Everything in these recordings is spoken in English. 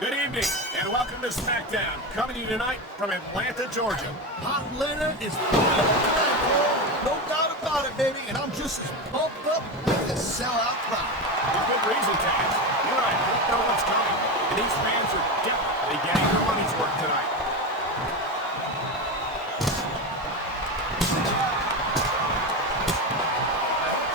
Good evening, and welcome to SmackDown, coming to you tonight from Atlanta, Georgia. Atlanta is no doubt about it, baby, and I'm just as pumped up as a sellout crowd. With good reason, Taz. You and I both know what's coming, and these fans are definitely getting their money's worth tonight.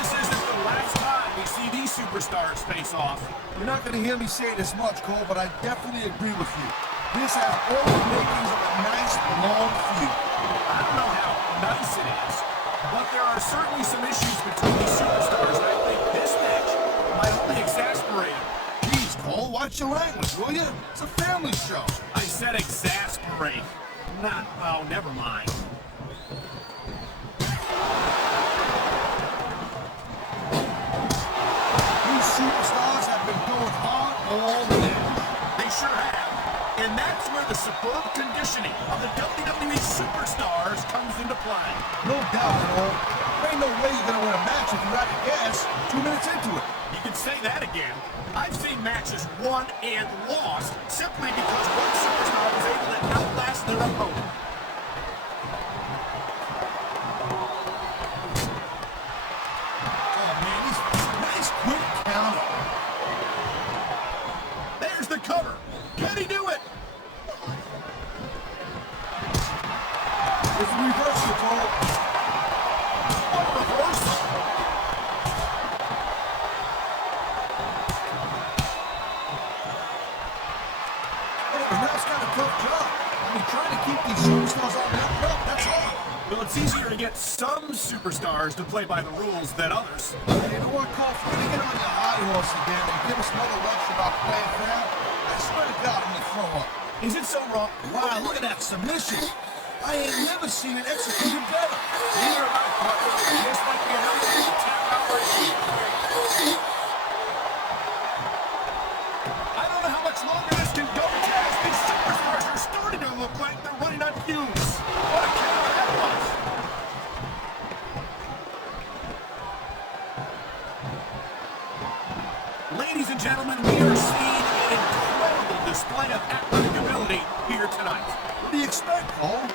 This isn't the last time we see these superstars face off. You're not going to hear me say this much, Cole, but I definitely agree with you. This has all the makings of a nice, long feud. I don't know how nice it is, but there are certainly some issues between these superstars, and I think this match might only exasperate them. Jeez, Cole, watch your language, will you? It's a family show. I said exasperate. Not, oh, never mind. These superstars have been going hard all match. They sure have. And that's where the superb conditioning of the WWE superstars comes into play. No doubt, Cole. There ain't no way you're going to win a match if you're out of gas 2 minutes into it. You can say that again. I've seen matches won and lost simply because one superstar was able to outlast their opponent. Oh, man, he's nice quick counter. There's the cover. Can he do it? It's a reversal, Cole. What reversal? Hey, the ref's got a tough job. I mean, trying to keep these superstars on the up and up, that's hard. Well, it's easier to get some superstars to play by the rules than others. You know what, Cole? If you're going to get on your high horse again and give us another lecture about playing fair, I swear to God, I'm going to throw up. Is it so wrong? Wow, look at that submission. I ain't never seen it executed better. Neither have I, partner. This might be another tap out right here. I don't know how much longer this can go, Taz. These superstars are starting to look like they're running on fumes. What a counter that was. Ladies and gentlemen, we are seeing an incredible display of athletic ability here tonight. What do you expect, Cole?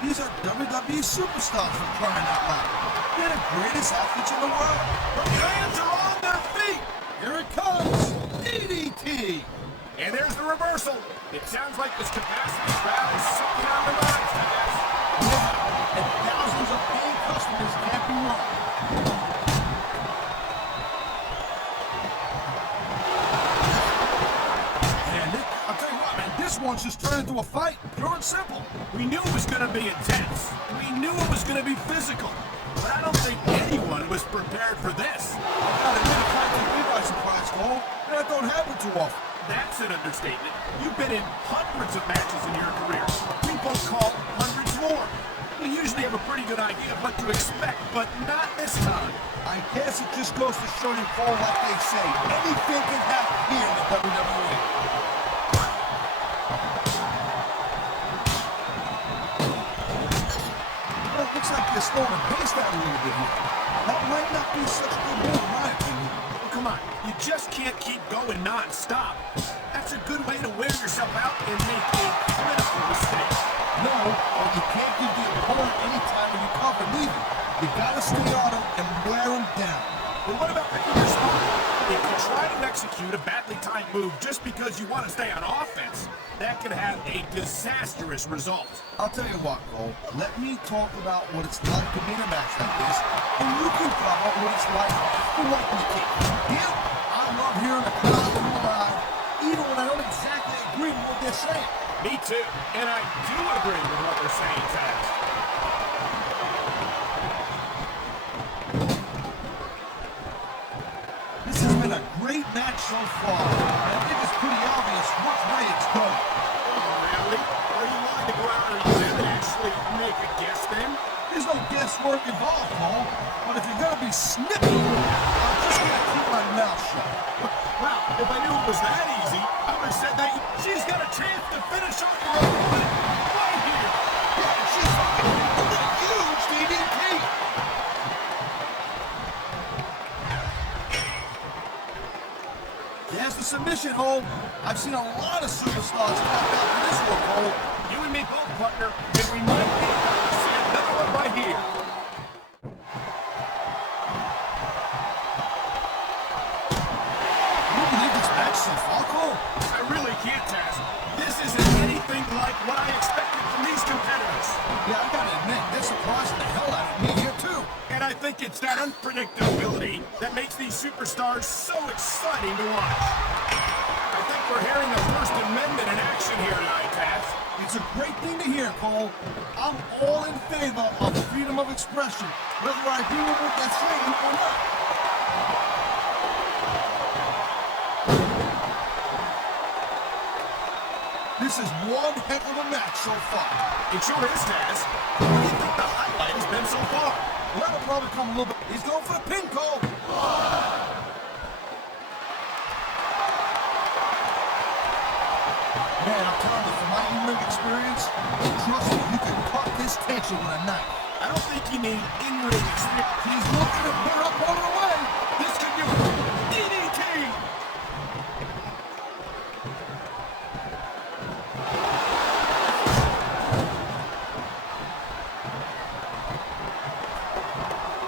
These are WWE superstars for crying out loud. They're the greatest athletes in the world. The fans are on their feet. Here it comes. DDT. And there's the reversal. It sounds like this capacity crowd is something on the minds, Taz. Yeah, and thousands of paying customers can't be wrong. I'll tell you what, man, this one's just turned into a fight, pure and simple. We knew it was going to be intense. We knew it was going to be physical. But I don't think anyone was prepared for this. I gotta admit, it kind of took me by surprise, Cole. That don't happen too often. That's an understatement. You've been in hundreds of matches in your career. We both call hundreds more. We usually have a pretty good idea of what to expect, but not this time. I guess it just goes to show you, Cole, like they say, anything can happen here in the WWE. Well, it looks like they're slowing the pace down a little bit here. That might not be such a good move, in my opinion. Well, come on. You just can't keep going non-stop. That's a good way to wear yourself out and make a critical mistake. No, but you can't give the opponent any time to recover neither. You gotta stay on him and wear him down. But what about picking your spot? If you try to execute a badly timed move just because you want to stay on offense, that could have a disastrous result. I'll tell you what, Cole. Let me talk about what it's like to be in a match like this, and you can cover what it's like to walk the kick. Yeah, I love hearing the crowd come alive, even when I don't exactly agree with what they're saying. Me too, and I do agree with what they're saying, Taz. This has been a great match so far, and I think it's pretty obvious which way it's going. Really? Are you willing to go out on a limb and actually make a guess then? There's no guesswork involved, Cole, but if you're gonna be snippy, I'm just gonna keep my mouth shut. Well, if I knew it was that easy, I would have said that she's got a chance to finish off her opponent right here. Yeah, she's with a huge DDT. Yes, the submission hold. I've seen a lot of superstars tap out for this one, Cole. You and me both, partner, and we might be about to see another one right here. Can you believe this match so far, Cole? I really can't, Taz. This isn't anything like what I expected from these competitors. Yeah, I gotta admit, they're surprising the hell out of me here, too. And I think it's that unpredictability that makes these superstars so exciting to watch. I think we're hearing the First Amendment in action here tonight, Taz. It's a great thing to hear, Cole. I'm all in favor of freedom of expression, whether I agree with what they're saying or not. This is one heck of a match so far. It sure is, Taz. What do you think the highlight has been so far? Well, that'll probably come a little bit. He's going for the pin, Cole. Man, I'm telling you, from my in-ring experience, trust me, you can cut this tension with a knife. I don't think you need in-ring experience. He's looking to put up on the way. This could do it. DDT!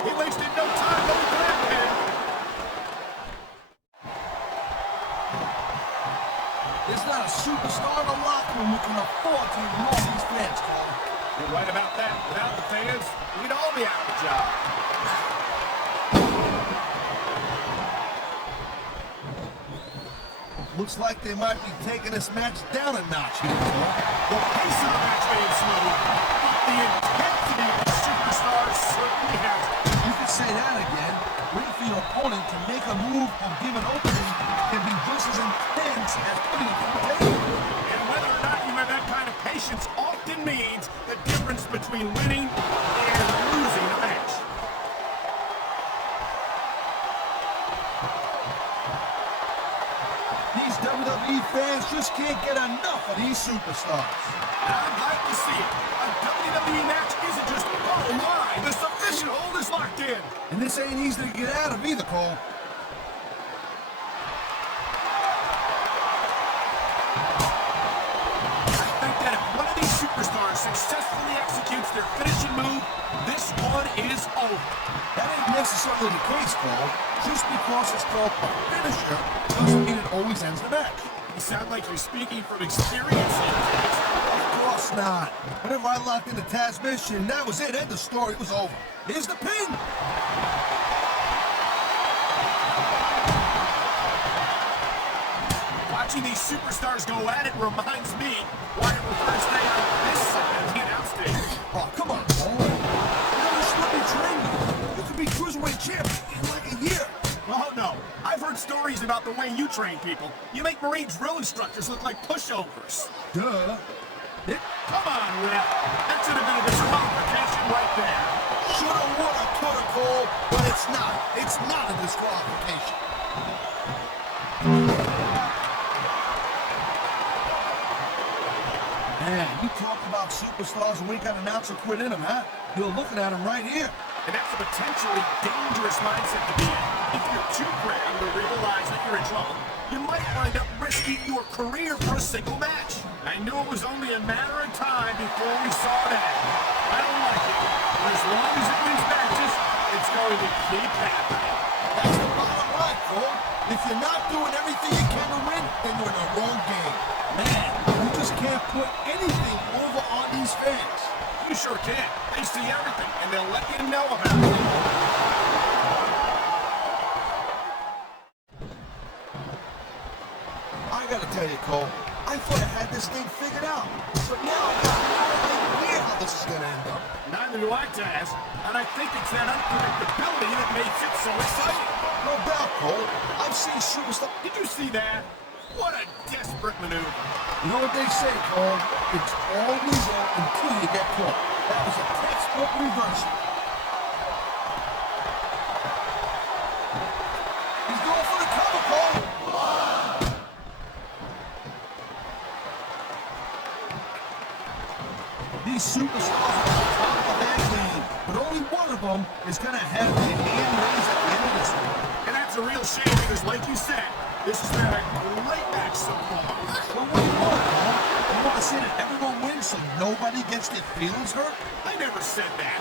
He wasted no time going for that pin. There's not a superstar in the locker room who can afford to ignore these fans, Cole. You're right about that. Without the fans, we'd all be out of a job. Looks like they might be taking this match down a notch here, Cole. The pace of the match may have slowed, but the intensity of the superstars certainly has. You can say that again. Waiting for your opponent to make a move or give an opening can be just as intense as putting it on the table. And whether or not you have that kind of patience often means the difference between winning and losing a match. These WWE fans just can't get enough of these superstars. I'd like to see it. A WWE match isn't just, oh my, the submission hold is locked in. And this ain't easy to get out of either, Cole. I think that if one of these superstars successfully executes their finishing move, this one is over. That ain't necessarily the case, Cole. Just because it's called a finisher doesn't mean it always ends the match. You sound like you're speaking from experience here. Of course not. Whenever I locked into Taz's mission, that was it. End of story. It was over. Here's the pin. Watching these superstars go at it reminds me why it prefers to stay on this side of the announce table. Oh, come on, Cole. You know, just let me train you. You could be cruiserweight champion in like a year. Oh no, I've heard stories about the way you train people. You make Marine drill instructors look like pushovers. Duh. Come on, Rep. That should have been a disqualification right there. Shoulda, woulda, coulda, Cole, but it's not. It's not a disqualification. Man, you talk about superstars and we got an ounce of quit in them, huh? You're looking at them right here. And that's a potentially dangerous mindset to be in. If you're too proud to realize that you're in trouble, you might wind up risking your career for a single match. I knew it was only a matter of time before we saw that. I don't like it, but as long as it wins matches, it's going to keep happening. That's the bottom line, Cole. If you're not doing everything you can to win, then you're in the wrong game. Man, you just can't put anything over on these fans. You sure can. They see everything, and they'll let you know about it. I gotta tell you, Cole, I thought I had this thing figured out. But now I got no idea how this is gonna end up. Neither do I, Taz. And I think it's that unpredictability that makes it so exciting. No doubt, Cole. I've seen superstars. Did you see that? What a desperate maneuver. You know what they say, Cole? It's all legal until you get caught. That was a textbook reversal. He's going for the cover, Cole. These superstars are on top of their game, but only one of them is going to have their hand raised at the end of this one. And that's a real shame because, like you said, This has been a great match so far. Well, what do you want, Paul? You want to say that everyone wins so nobody gets their feelings hurt? I never said that.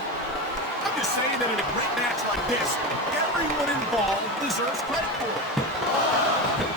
I'm just saying that in a great match like this, everyone involved deserves credit for it.